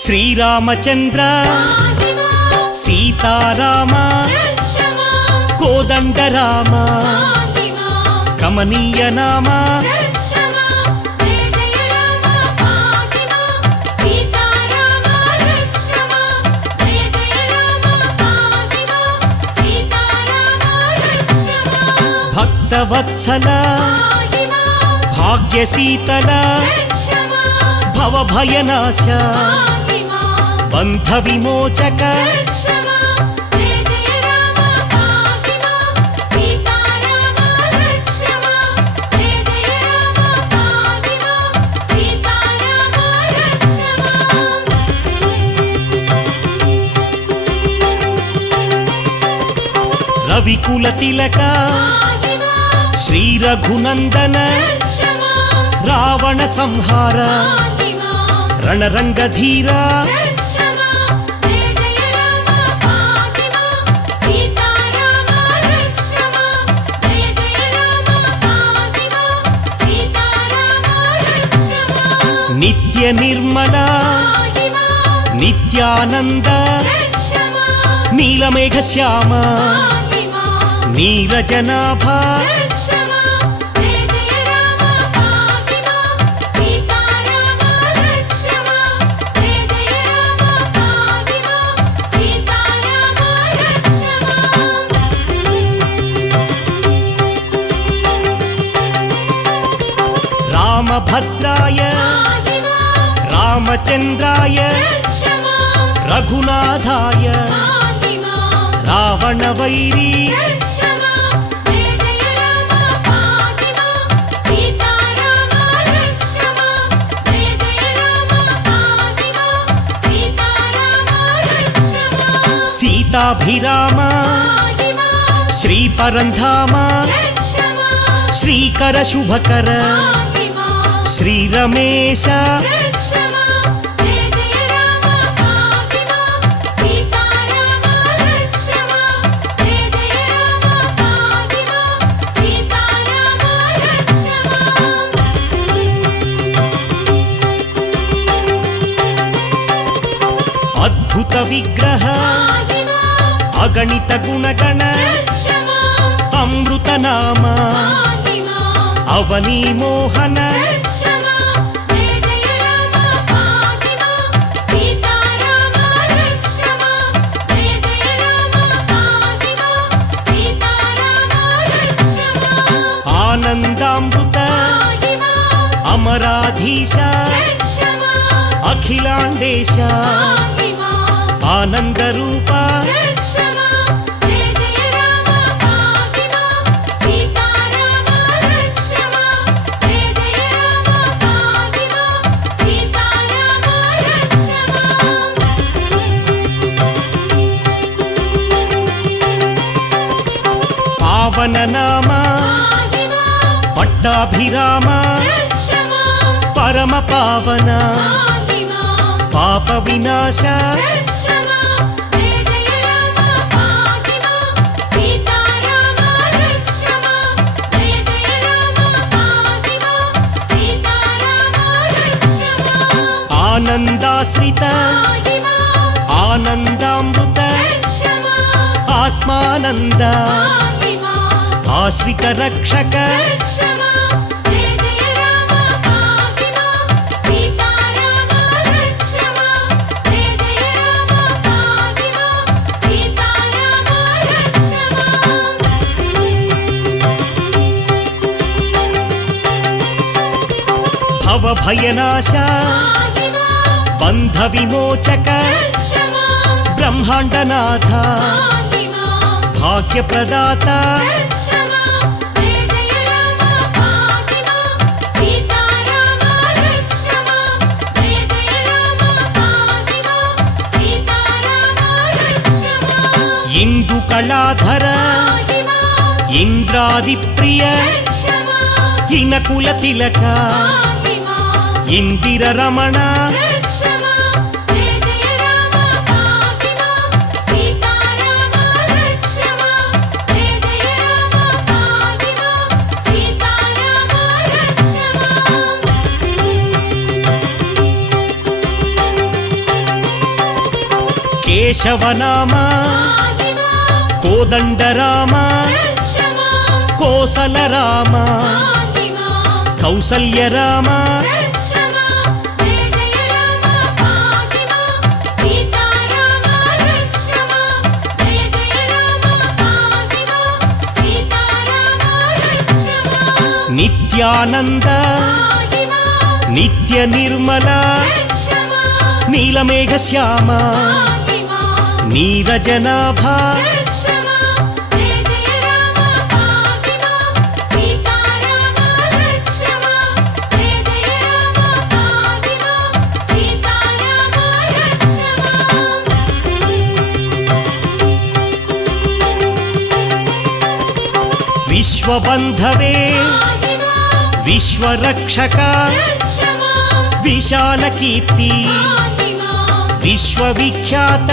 శ్రీరామచంద్ర సీతారామ కోదండరామ కమనీయ నామ భక్తవత్సల భాగ్యశీతల భవభయనాశ బంధ విమోచక రవికుల తిలక శ్రీ రఘునందన రావణ సంహార రణరంగధీర నిత్య నిర్మల నిత్యానంద నీలమేఘ శ్యామ నీరజనాభ రామభద్రాయ రామచంద్రాయ రఘునాథాయ రావణవైరీ సీతాభిరామ శ్రీపరంధామ శ్రీకర శుభకర శ్రీరమేశ అద్భుత విగ్రహ అగణిత గుణగణ అమృత నామ అవనీ మోహన ఆనందామృత అమరాధీశ అఖిలాండేశ ఆనందరూప పావన నామ పట్టాభిరామ పరమ పావన పాప వినాశ ఆనందాశ్రిత ఆనందామృత ఆత్మానంద ఆశ్రిత రక్షక భవభయనాశ బంధ విమోచక బ్రహ్మాండనాథ భాగ్యప్రదాత ఇందు కళాధర ఇంద్రాది ప్రియ ఇనకుల తిలక ఇందిర రమణ కేశవనామ కోదండరామ కోసలరామ కౌసల్యరామ నిత్యానంద నిత్య నిర్మల నీలమేఘ శ్యామ నీరజనాభ విశ్వబంధవే విశ్వరక్షక విశాల కీర్తి విశ్వవిఖ్యాత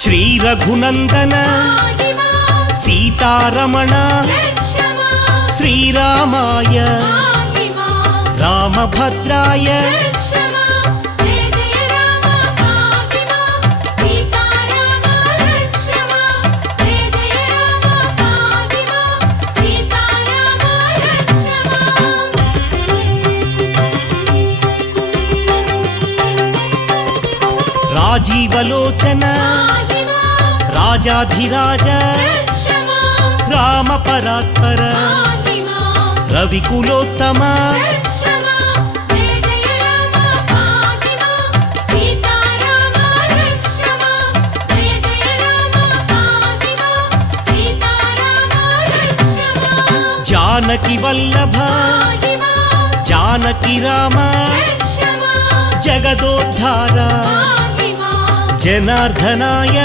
శ్రీ రఘునందన సీతారమణ శ్రీరామాయ రామభద్రాయ రాజీవలోచన రాజాధిరాజ రామపరాత్పర రవికులోత్తమ జానకి వల్లభ జానకి రామ జగదోద్ధార జనార్దనాయ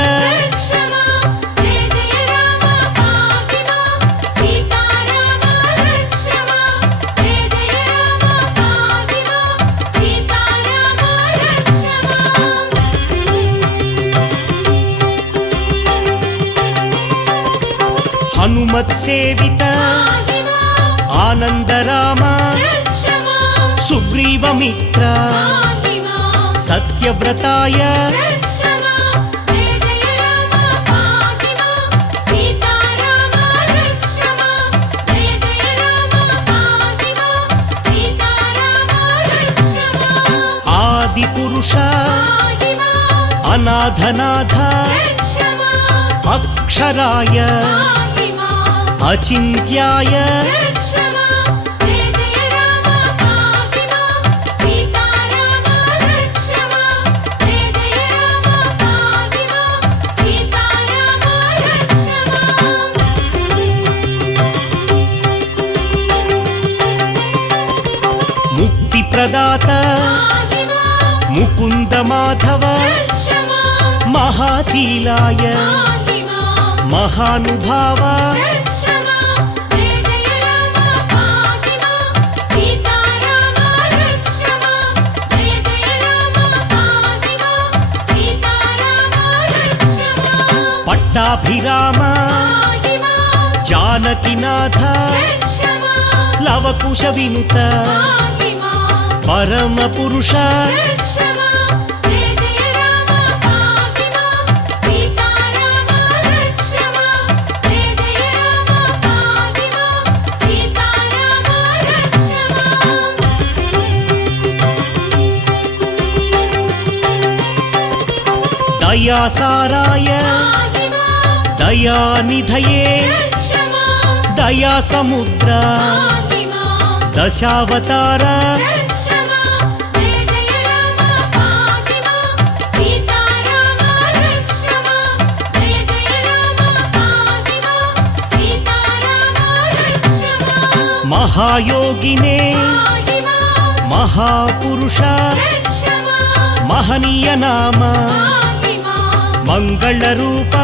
హనుమత్ సేవిత ఆనందరామ సుగ్రీవమిత్ర సత్యవ్రతాయ ఆదిపురుష అనాథనాథ అక్షరాయ అచింత్యాయ ముక్తి ప్రదాత ముకుంద మాధవ మహాశీలాయ మహానుభావ పట్టాభిరామ జానకినాథ లవకుశ వినుత పరమ పురుష దయాసారాయ దయానిధయే దయా సముద్ర దశావతార మహాయోగినే మహాపురుష మహనీయ నామ మంగళ రూప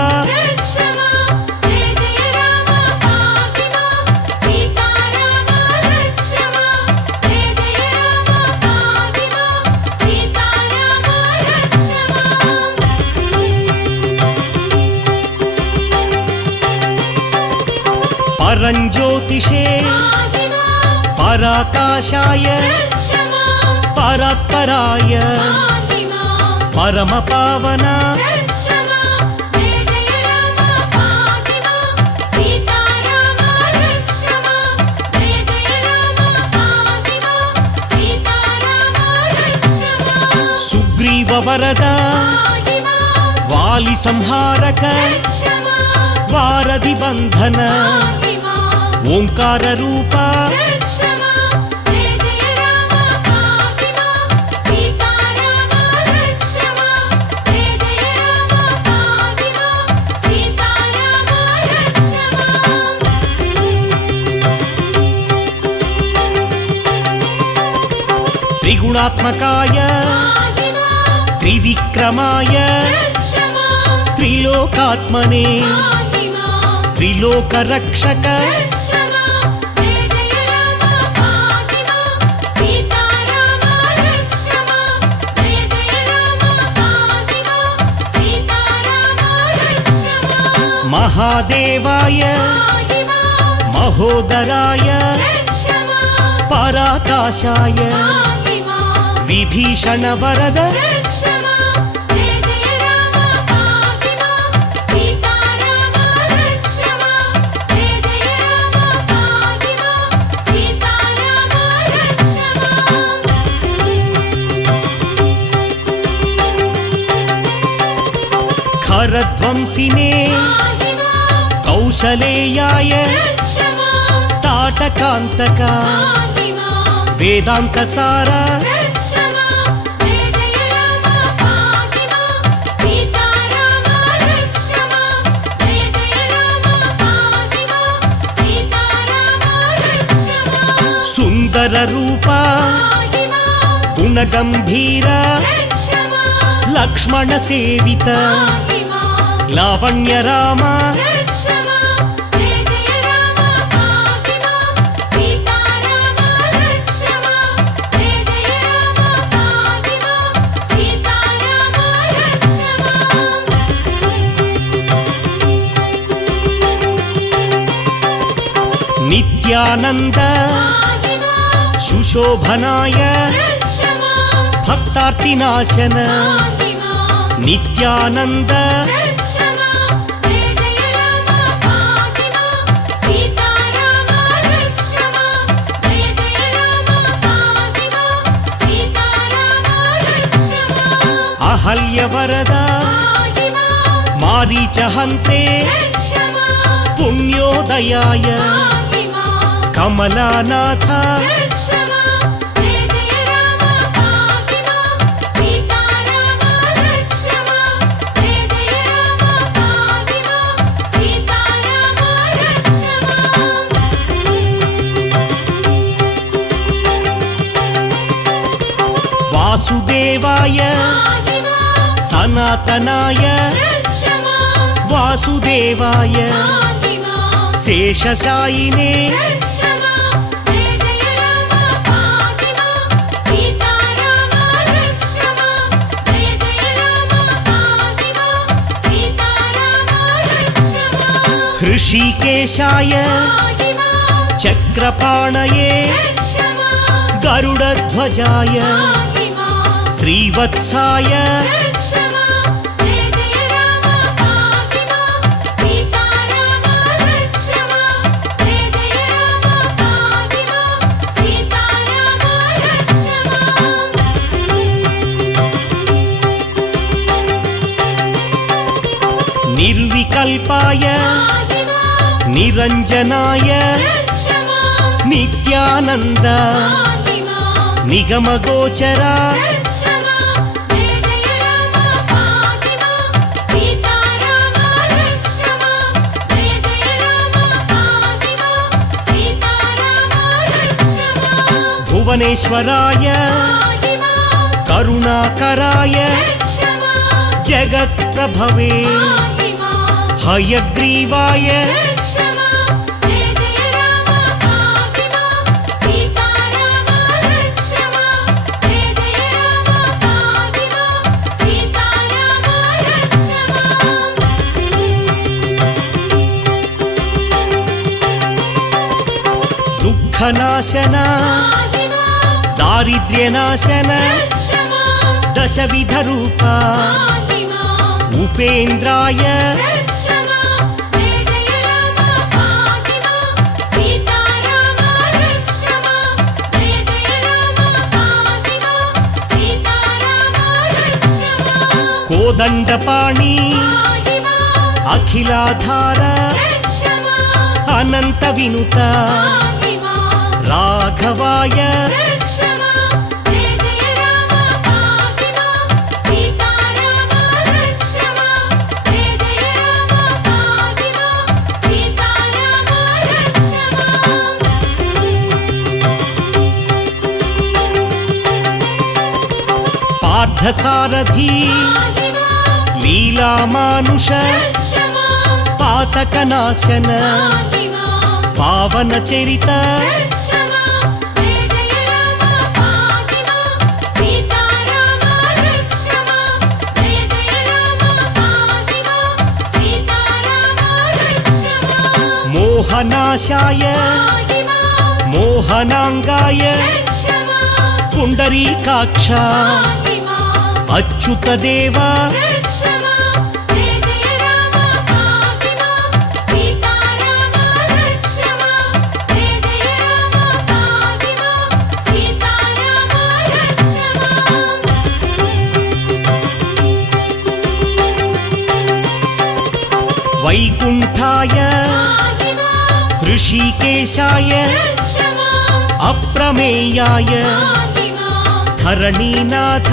పరంజ్యోతిషే పరాకాశాయ పరాత్పరాయ పరమపావన సుగ్రీవ వరద వాలి సంహారక వారధి బంధన ఓంకార రూప త్రిగుణాత్మకాయ త్రివిక్రమాయ త్రిలోకాత్మనే త్రిలోకరక్షక మహాదేవాయ మహోదరాయ పరాకాశాయ విభీషణ వరద ఖరధ్వంసినే కౌశలేయాయ తాటకాంతక వేదాంత సార సుందర రూప గుణగంభీర లక్ష్మణ సేవిత లావణ్య రామ నిత్యానంద సుశోభనాయ భక్తార్తినాశన నిత్యానంద అహల్యవరద మారీచహంతే పుణ్యోదయాయ కమలానాథ వాసుదేవాయ సనాతనాయ వాసుదేవాయ శేషశాయినే హృషికేశాయ చక్రపాణయే గరుడధ్వజాయ శ్రీవత్సాయ నిర్వికల్పాయ నిరంజనాయ నిత్యానంద నిగమగోచర భువనేశ్వరాయ కరుణాకరాయ జగత్ప్రభవే హయగ్రీవాయ ದುಃಖನಾಶನ ದಾರಿದ್ರ್ಯನಾಶನ ದಶವಿಧ ರೂಪ ಉಪೇಂದ್ರಾಯ ಕೋದಂಡಪಾಣಿ ಅಖಿಲಾಧಾರ ಅನಂತ ವಿನುತ ರಾಘವಾಯ ಪಾರ್ಥಸಾರಥಿ ಲೀಲಾಮಾನುಷ ಪಾತಕನಾಶನ ಪಾವನ ಚರಿತ ಮೋಹನಾಶಾಯ ಮೋಹನಾಂಗಾಯ ಪುಂಡರೀಕಾಕ್ಷ ಅಚ್ಯುತ ದೇವ ವೈಕುಂಠಾಯ ಋಷಿಕೇಶಾಯ ಅಪ್ರಮೇಯಾಯ ಧರಣೀನಾಥ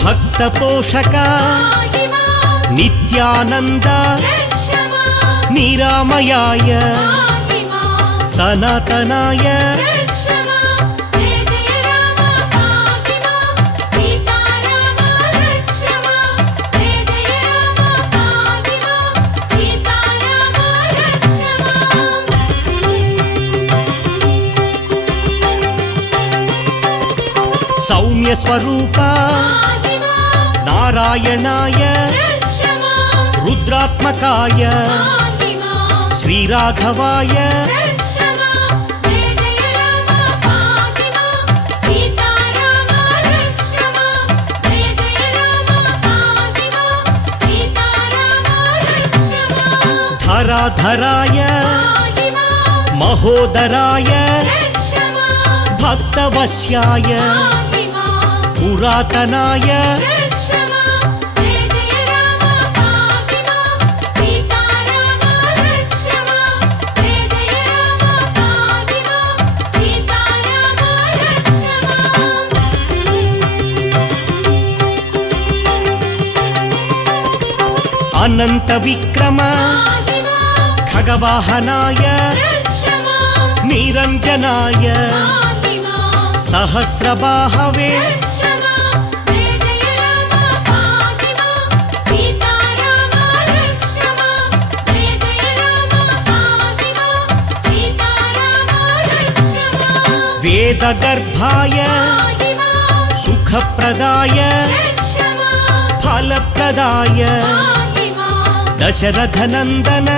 ಭಕ್ತಪೋಷಕ ನಿತ್ಯಾನಂದ ನಿರಾಮಯಾಯ ಸನಾತನಾಯ ಸೌಮ್ಯ ಸ್ವರೂಪ ನಾರಾಯಣಾಯ ರುದ್ರಾತ್ಮಕಾಯ ಶ್ರೀರಾಘವಾಯ ಧರಾಧರಾಯ ಮಹೋದರಾಯ ಭಕ್ತವಶ್ಯಾಯ ಪುರಾತನಾಯ ಅನಂತ ವಿಕ್ರಮ ಖಗವಾಹನಾಯ ನಿರಂಜನಾಯ ಸಹಸ್ರಬಾಹವೇ ವೇದಗರ್ಭಾಯ ಸುಖಪ್ರದಾಯ ಫಲಪ್ರದಾಯ ದಶರಥನಂದನ